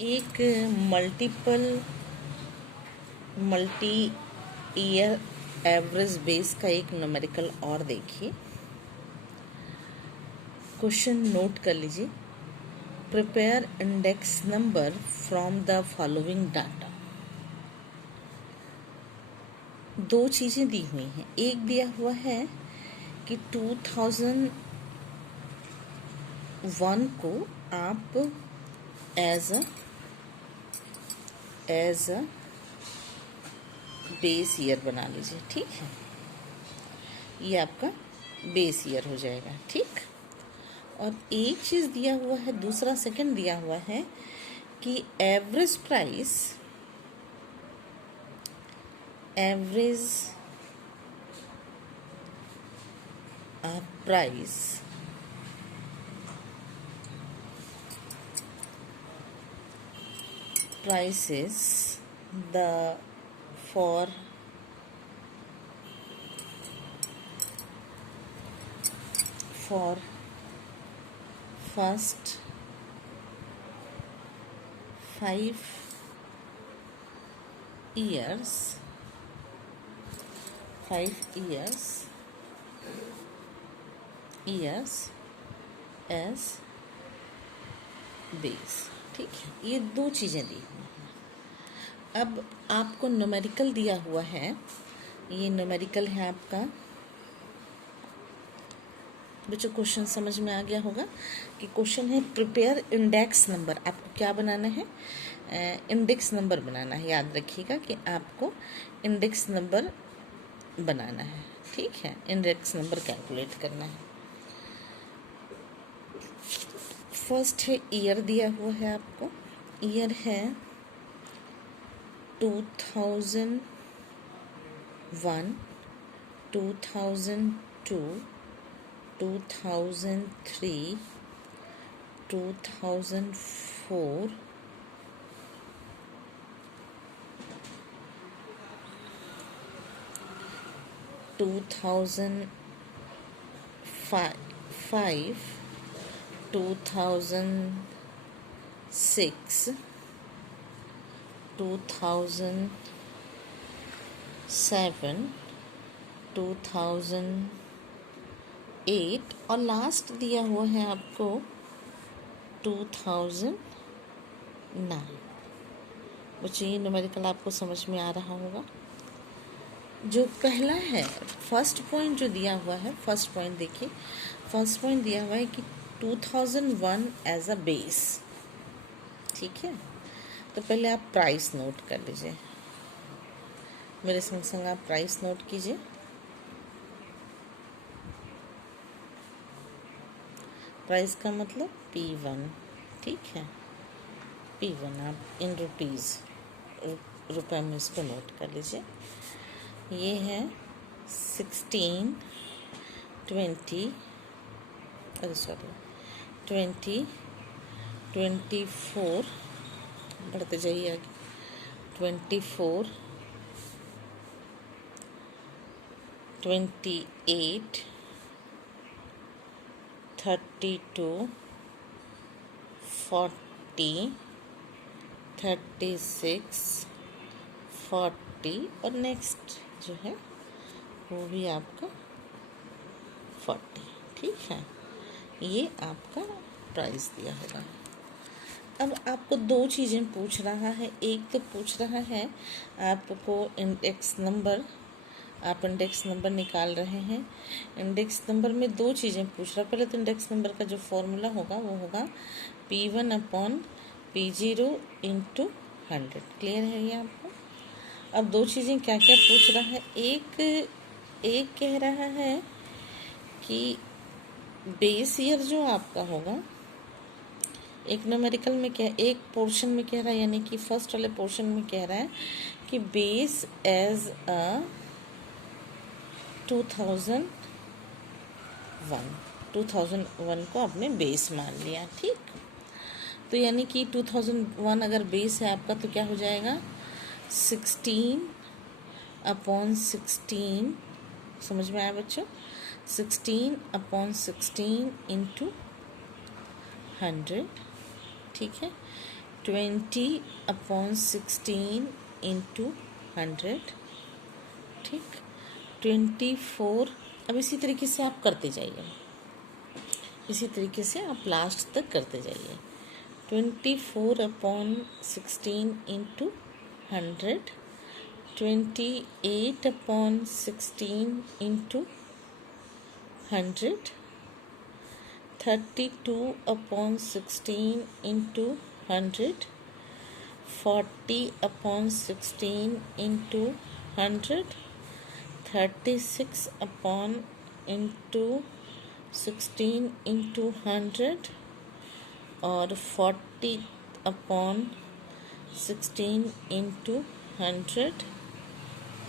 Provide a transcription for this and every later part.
एक multi year average base का एक न्यूमेरिकल और देखिए। क्वेश्चन नोट कर लीजिए। Prepare index number from the following data. दो चीज़ें दी हुई हैं। एक दिया हुआ है कि 2001 को आप एज अ बेस ईयर बना लीजिए। ठीक है, ये आपका बेस ईयर हो जाएगा। ठीक, और एक चीज़ दिया हुआ है, दूसरा सेकंड दिया हुआ है कि average price prices the for first 5 years as base. ठीक है, ये दो चीज़ें दी हुई हैं। अब आपको न्यूमेरिकल दिया हुआ है, ये न्यूमेरिकल है आपका। बच्चों क्वेश्चन समझ में आ गया होगा कि क्वेश्चन है प्रिपेयर इंडेक्स नंबर। आपको क्या बनाना है? इंडेक्स नंबर बनाना है। याद रखिएगा कि आपको इंडेक्स नंबर बनाना है। ठीक है, इंडेक्स नंबर कैलकुलेट करना है। फर्स्ट है ईयर दिया हुआ है आपको। ईयर है 2001, 2002, 2003, 2004, 2005, 2006, 2007, 2008 और लास्ट दिया हुआ है आपको 2009। बच्चों ये न्यूमेरिकल आपको समझ में आ रहा होगा। जो पहला है, फर्स्ट पॉइंट जो दिया हुआ है, फर्स्ट पॉइंट देखिए। फर्स्ट पॉइंट दिया हुआ है कि 2001 एज अ बेस। ठीक है, तो पहले आप प्राइस नोट कर लीजिए। मेरे संग संग आप प्राइस नोट कीजिए। प्राइस का मतलब P1। ठीक है, P1 आप इन रुपए में इसको नोट कर लीजिए। ये है 16, 20, 24, बढ़ते जाइए आगे, 24, 28, 32, 40, 36, 40 और नेक्स्ट जो है वो भी आपका 40। ठीक है, ये आपका प्राइस दिया होगा। अब आपको दो चीज़ें पूछ रहा है। एक तो पूछ रहा है आपको इंडेक्स नंबर, आप इंडेक्स नंबर निकाल रहे हैं। इंडेक्स नंबर में दो चीज़ें पूछ रहा है। पहले तो इंडेक्स नंबर का जो फॉर्मूला होगा वो होगा P1/P0 × 100। क्लियर है ये आपको? अब दो चीज़ें क्या क्या पूछ रहा है। एक कह रहा है कि बेस ईयर जो आपका होगा, एक न्यूमेरिकल में क्या, एक पोर्शन में कह रहा है, यानी कि फर्स्ट वाले पोर्शन में कह रहा है कि बेस एज अ 2001 को आपने बेस मान लिया। ठीक, तो यानी कि 2001 अगर बेस है आपका तो क्या हो जाएगा 16/16। समझ में आया बच्चों? 16/16 × 100। ठीक है, 20/16 इंटू 100, ठीक। 24, अब इसी तरीके से आप करते जाइए, इसी तरीके से आप लास्ट तक करते जाइए। 24/16 into 100, 28/16 into 100, 32/16 into 100, 40/16 into 100, 36/16 into 100 और 40/16 इंटू 100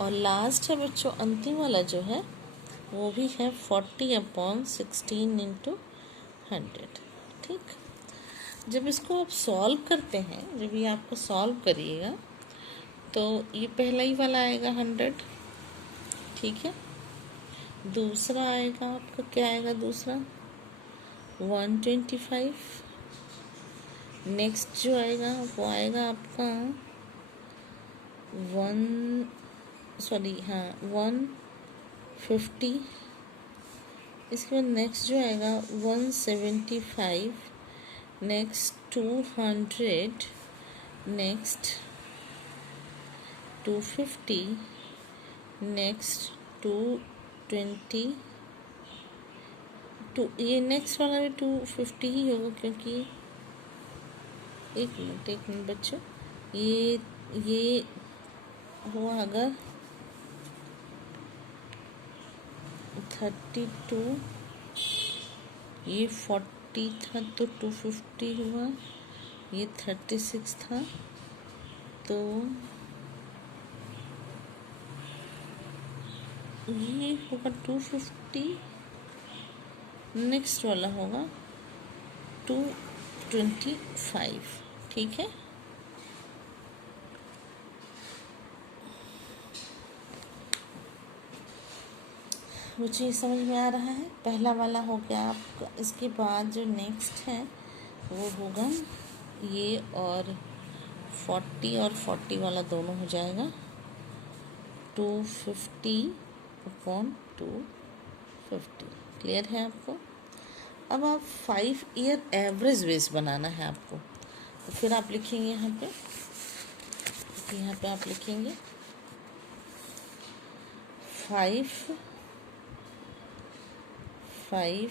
और लास्ट है बच्चों अंतिम वाला जो है वो भी है 40/16 इंटू 100, ठीक। जब इसको आप सॉल्व करते हैं, जब ये आपको सॉल्व करिएगा तो ये पहला ही वाला आएगा 100, ठीक है। दूसरा आएगा आपका, क्या आएगा दूसरा, 125। नेक्स्ट जो आएगा वो आएगा आपका 150। इसके बाद नेक्स्ट जो आएगा 175, नेक्स्ट 200, नेक्स्ट 250, नेक्स्ट 220, ये नेक्स्ट वाला भी 250 ही होगा, क्योंकि एक मिनट बच्चों, ये हुआ अगर 32, ये 40 था तो 250 हुआ, ये 36 था तो ये होगा 250, नेक्स्ट वाला होगा 225, ठीक है। मुझे समझ में आ रहा है, पहला वाला हो गया आपका। इसके बाद जो नेक्स्ट है वो होगा ये, और 40 और 40 वाला दोनों हो जाएगा 250/250, क्लियर है आपको। अब आप 5 ईयर एवरेज बेस बनाना है आपको, तो फिर आप लिखेंगे यहाँ पे आप लिखेंगे 5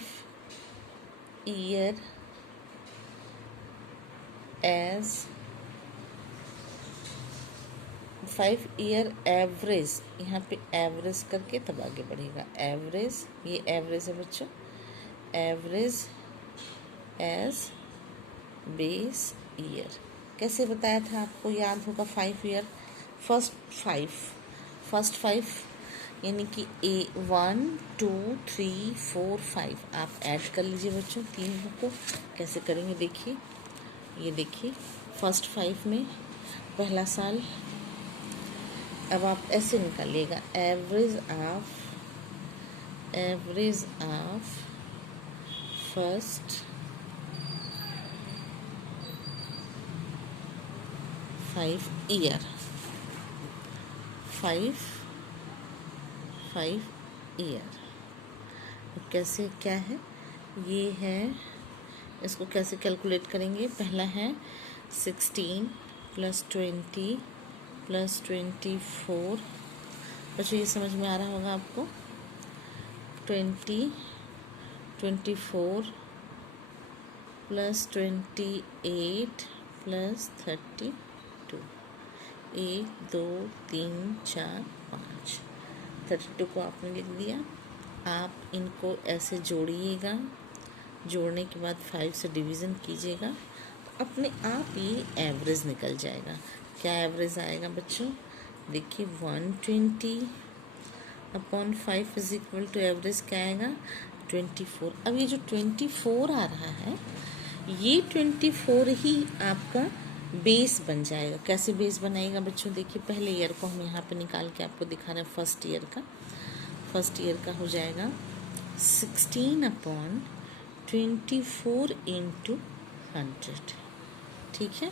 ईयर एज 5 ईयर एवरेज, यहाँ पे एवरेज करके तब आगे बढ़ेगा। एवरेज, ये एवरेज है बच्चों, एवरेज एज बेस ईयर। कैसे बताया था आपको, याद होगा 5 ईयर, फर्स्ट फाइव यानी कि 1 2 3 4 5 आप ऐड कर लीजिए बच्चों, तीन को कैसे करेंगे देखिए। ये देखिए फर्स्ट 5 में पहला साल, अब आप ऐसे निकालिएगा, average of first 5 year, 5 year. कैसे, क्या है ये है, इसको कैसे कैलकुलेट करेंगे। पहला है 16 + 20 + 24, बच्चों ये समझ में आ रहा होगा आपको। 20 24 + 28 + 32, 1 2 3 4 5, 32 को आपने लिख दिया। आप इनको ऐसे जोड़िएगा, जोड़ने के बाद 5 से डिवीज़न कीजिएगा, तो अपने आप ये एवरेज निकल जाएगा। क्या एवरेज आएगा बच्चों, देखिए 120/5 = एवरेज क्या आएगा 24। अब ये जो 24 आ रहा है, ये 24 ही आपका बेस बन जाएगा। कैसे बेस बनाएगा बच्चों, देखिए पहले ईयर को हम यहाँ पे निकाल के आपको दिखा रहे हैं। फर्स्ट ईयर का हो जाएगा 16/24 × 100, ठीक है।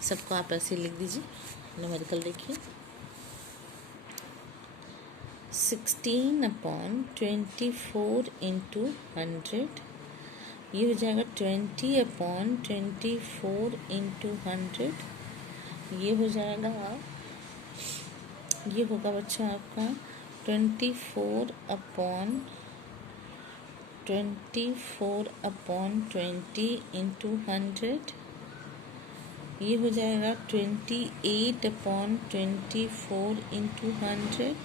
सबको आप ऐसे लिख दीजिए। न्यूमेरिकल देखिए, 16/24 इंटू 100, ये हो जाएगा 20/24 इंटू 100। ये हो जाएगा, ये होगा बच्चों आपका 24/20 इंटू 100। ये हो जाएगा 28/24 इंटू 100।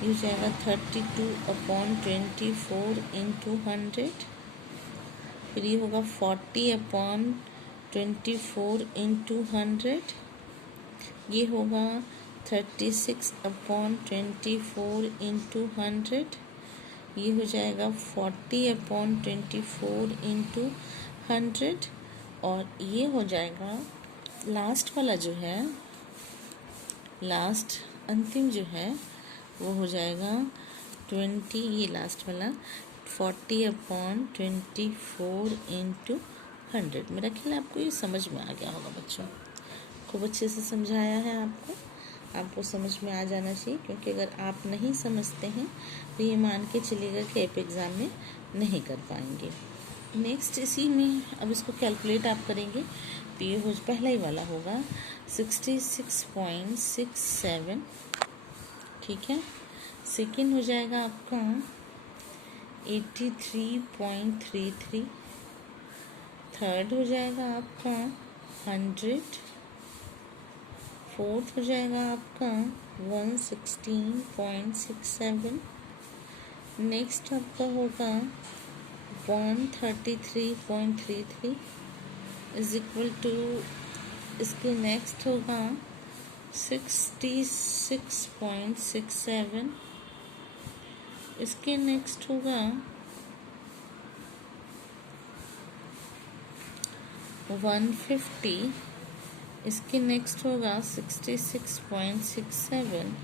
ये हो जाएगा 32/24 इंटू 100। फिर ये होगा 40/24 इंटू 100। ये होगा 36/24 इंटू 100। ये हो जाएगा 40/24 इंटू 100। और ये हो जाएगा लास्ट वाला जो है, लास्ट अंतिम जो है वो हो जाएगा 20, ये लास्ट वाला 40/24 इंटू 100। मेरा ख्याल आपको ये समझ में आ गया होगा बच्चों, खूब अच्छे से समझाया है आपको समझ में आ जाना चाहिए, क्योंकि अगर आप नहीं समझते हैं तो ये मान के चलिएगा कि आप एग्ज़ाम में नहीं कर पाएंगे। नेक्स्ट इसी में अब इसको कैलकुलेट आप करेंगे तो ये हो पहला ही वाला होगा 66.67, ठीक है। सेकेंड हो जाएगा आपका 83.33। थर्ड हो जाएगा आपका 100। फोर्थ हो जाएगा आपका 116.67। नेक्स्ट आपका होगा 133.33 इज इक्वल टू, इसके नेक्स्ट होगा 66.67। इसके नेक्स्ट होगा 150। इसके नेक्स्ट होगा 66.67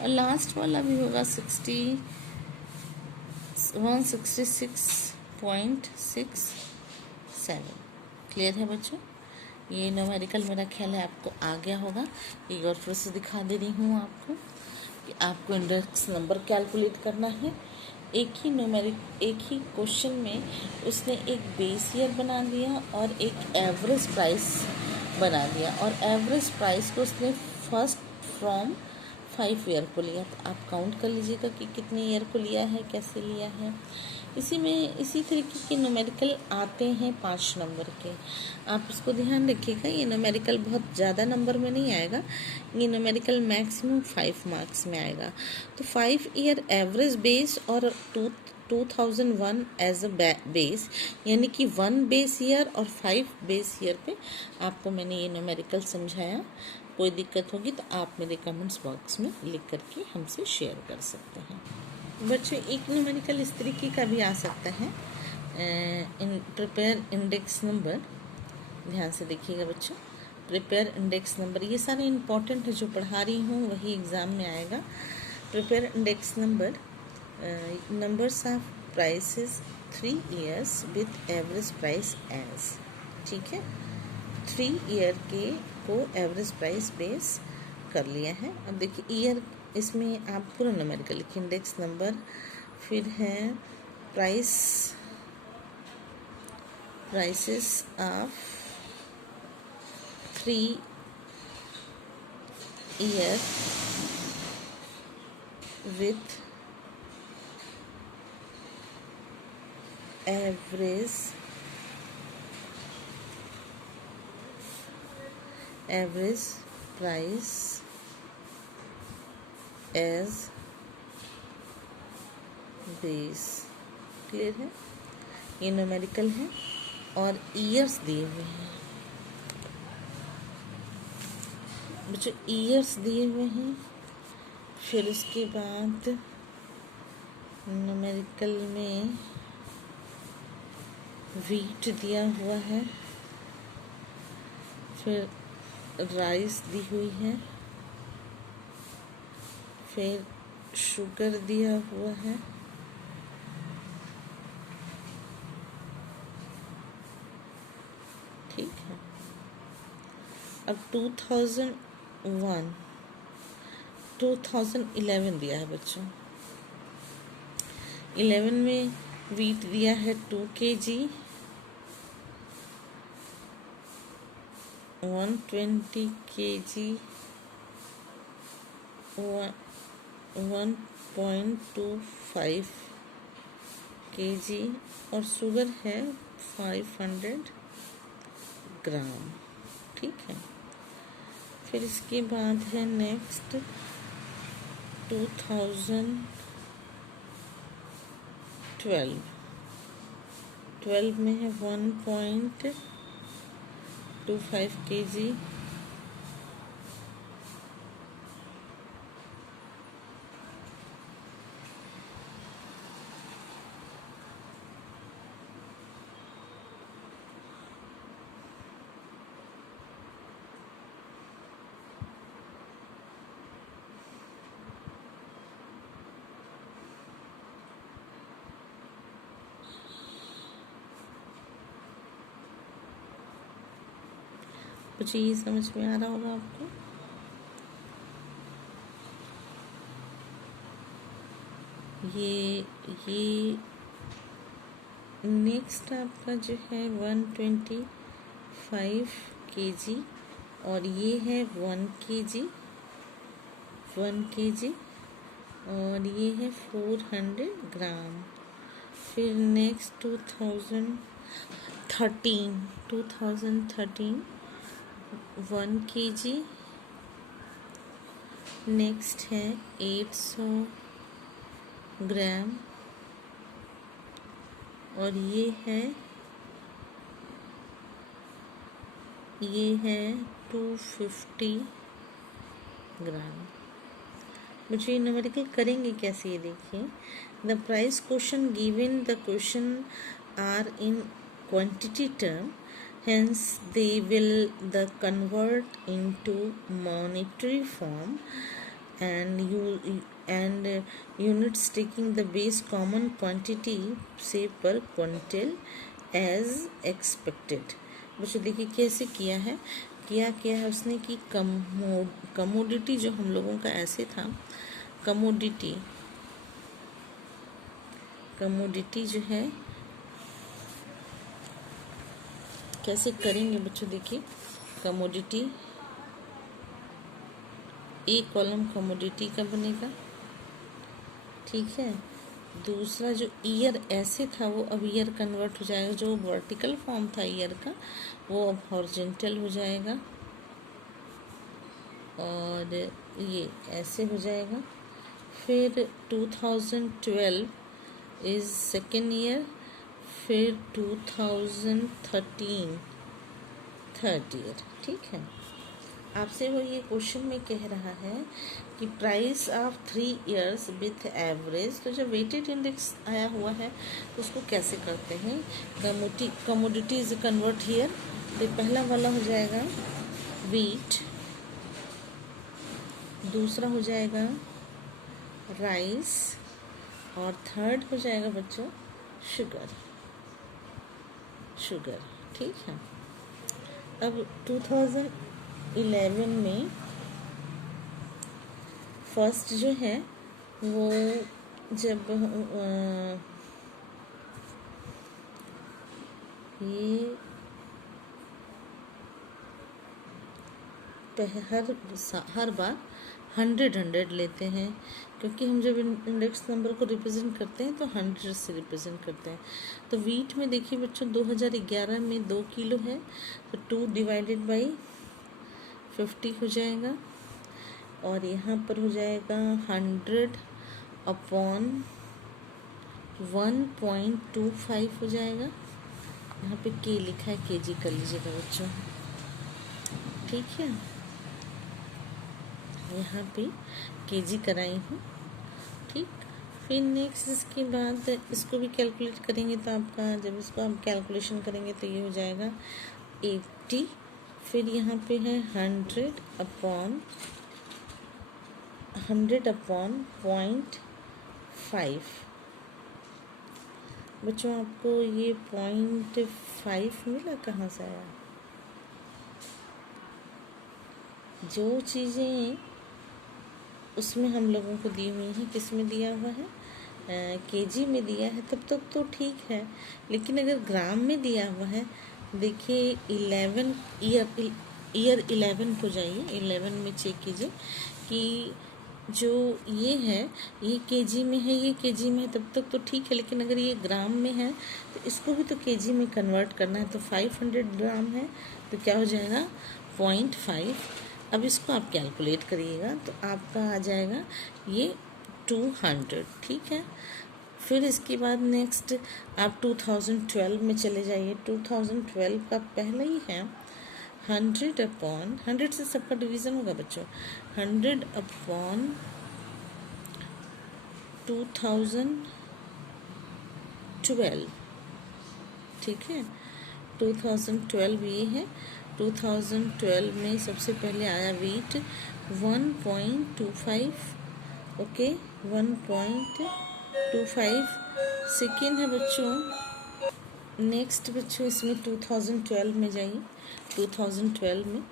और लास्ट वाला भी होगा 166.67। क्लियर है बच्चों? ये न्यूमेरिकल मेरा ख्याल है आपको आ गया होगा। एक और फिर से दिखा दे रही हूँ आपको कि आपको इंडेक्स नंबर कैलकुलेट करना है। एक ही क्वेश्चन में उसने एक बेस ईयर बना दिया और एक एवरेज प्राइस बना दिया, और एवरेज प्राइस को उसने फर्स्ट फ्रॉम 5 ईयर को लिया। तो आप काउंट कर लीजिएगा कि कितने ईयर को लिया है, कैसे लिया है। इसी तरीके के न्यूमेरिकल आते हैं 5 नंबर के, आप उसको ध्यान रखिएगा। ये न्यूमेरिकल बहुत ज़्यादा नंबर में नहीं आएगा, ये न्यूमेरिकल मैक्सिमम 5 मार्क्स में आएगा। तो 5 ईयर एवरेज बेस और 2001 एज अ बेस, यानी कि 1 बेस ईयर और 5 बेस ईयर पे आपको मैंने ये न्यूमेरिकल समझाया। कोई दिक्कत होगी तो आप मेरे कमेंट्स बॉक्स में लिख करके हमसे शेयर कर सकते हैं। बच्चों एक न्यूमेरिकल इस तरीके का भी आ सकता है, प्रिपेयर इंडेक्स नंबर। ध्यान से देखिएगा बच्चों, प्रिपेयर इंडेक्स नंबर, ये सारे इम्पॉर्टेंट है जो पढ़ा रही हूँ वही एग्ज़ाम में आएगा। Prepare index number, numbers of prices 3 years with average price as, ठीक है। 3 ईयर के को एवरेज प्राइस बेस कर लिया है। अब देखिए ईयर, इसमें आप पूरा न्यूमेरिकल लिखिए, इंडेक्स नंबर, फिर है prices of 3 year with average price as base. Clear है? ये न्यूमेरिकल है और ईयर्स दिए हुए हैं बच्चों, ईयर्स दिए हुए हैं। फिर उसके बाद न्यूमेरिकल में वीट दिया हुआ है, फिर राइस दी हुई है, फिर शुगर दिया हुआ है, ठीक है। अब 2011 दिया है बच्चों। 11 में वीट दिया है 2 kg, 120 kg, 1.25 kg और शुगर है 500 ग्राम। ठीक है, फिर इसके बाद है नेक्स्ट 2012 में है 1.25 kg, कुछ ये समझ में आ रहा होगा आपको। ये नेक्स्ट आपका जो है 125 kg और ये है 1 kg और ये है 400 ग्राम। फिर नेक्स्ट 2013 1 kg, नेक्स्ट है 800 ग्राम और ये है 250 ग्राम। मुझे न्यूमेरिकल करेंगे कैसे, ये देखिए। The price question given the question are in quantity term, hence they will the convert into monetary form and units taking the base common quantity say per quintal as expected। बच्चों देखिए कैसे किया है उसने कि कमोडिटी जो हम लोगों का ऐसे था, कमोडिटी जो है कैसे करेंगे बच्चों। देखिए कमोडिटी, एक कॉलम कमोडिटी का बनेगा, ठीक है। दूसरा जो ईयर ऐसे था वो अब ईयर कन्वर्ट हो जाएगा, जो वर्टिकल फॉर्म था ईयर का वो अब हॉरिजॉन्टल हो जाएगा और ये ऐसे हो जाएगा। फिर 2012 इज सेकेंड ईयर, फिर 2013 थर्ड ईयर। ठीक है, आपसे वो ये क्वेश्चन में कह रहा है कि price of 3 years with average. तो जब वेटेड इंडेक्स आया हुआ है तो उसको कैसे करते हैं, कमोडिटीज कन्वर्ट हियर। तो पहला वाला हो जाएगा वीट, दूसरा हो जाएगा राइस और थर्ड हो जाएगा बच्चों शुगर। ठीक है, अब 2011 में फर्स्ट जो है वो जब ये हर बार 100 लेते हैं, क्योंकि हम जब इंडेक्स नंबर को रिप्रेजेंट करते हैं तो 100 से रिप्रेजेंट करते हैं। तो वीट में देखिए बच्चों 2011 में 2 किलो है तो 2 डिवाइडेड बाई 50 हो जाएगा और यहाँ पर हो जाएगा 100 अपॉन 1.25 हो जाएगा। यहाँ पे के लिखा है, केजी कर लीजिएगा बच्चों, ठीक है। यहाँ पे केजी कराई हूँ, ठीक। फिर नेक्स्ट इसके बाद इसको भी कैलकुलेट करेंगे तो आपका जब इसको हम कैलकुलेशन करेंगे तो ये हो जाएगा 80। फिर यहाँ पे है 100 अपॉन 0.5। बच्चों आपको ये 0.5 मिला, कहाँ से आया? जो चीज़ें उसमें हम लोगों को दी हुई हैं, किस में दिया हुआ है, केजी में दिया है, तब तक तो ठीक है। लेकिन अगर ग्राम में दिया हुआ है, देखिए 11 ईयर 11 को जाइए, 11 में चेक कीजिए कि जो ये है ये केजी में है, ये केजी में है, तब तक तो ठीक है। लेकिन अगर ये ग्राम में है तो इसको भी तो केजी में कन्वर्ट करना है। तो 500 ग्राम है तो क्या हो जाएगा 0.5। अब इसको आप कैलकुलेट करिएगा तो आपका आ जाएगा ये 200, ठीक है। फिर इसके बाद नेक्स्ट आप 2012 में चले जाइए। 2012 का पहले ही है 100 अपॉन 100 से सबका डिवीज़न होगा बच्चों। 100 अपॉन 2012, ठीक है। 2012 ये है। 2012 में सबसे पहले आया वीट 1.25, ओके 1.25। सेकेंड है बच्चों, नेक्स्ट बच्चों इसमें 2012 में जाइए। 2012 में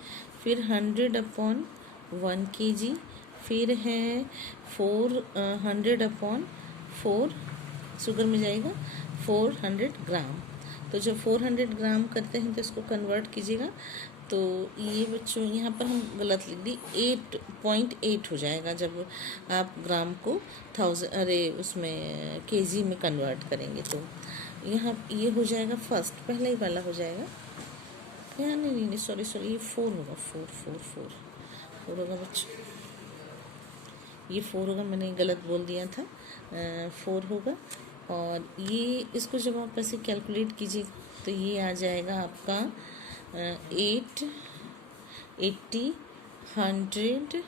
फिर 100 अपॉन 1 kg, फिर है 100 अपॉन 4, शुगर में जाएगा 400 ग्राम। तो जब 400 ग्राम करते हैं तो इसको कन्वर्ट कीजिएगा। तो ये बच्चों यहाँ पर हम गलत लिख दी, 8.8 हो जाएगा जब आप ग्राम को 1000 उसमें केजी में कन्वर्ट करेंगे। तो यहाँ ये हो जाएगा फर्स्ट, पहला ही वाला हो जाएगा। यहाँ नहीं सॉरी ये 4 होगा, 4 होगा बच्चों, ये 4 होगा, मैंने गलत बोल दिया था, 4 होगा। और ये इसको जब आप ऐसे कैलकुलेट कीजिए तो ये आ जाएगा आपका 8, 80, 100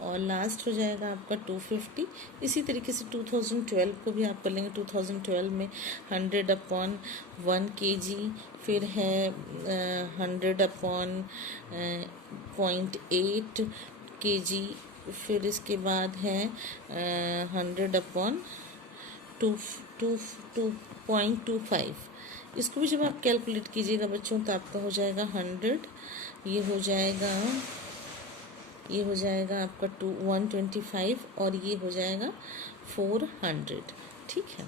और लास्ट हो जाएगा आपका 250। इसी तरीके से 2012 को भी आप कर लेंगे। 2012 में 100 अपॉन 1 kg, फिर है 100 अपॉन 0.8 kg, फिर इसके बाद है 100 अपॉन 2.25। इसको भी जब आप कैलकुलेट कीजिएगा बच्चों तो आपका हो जाएगा 100, ये हो जाएगा आपका 125 और ये हो जाएगा 400, ठीक है।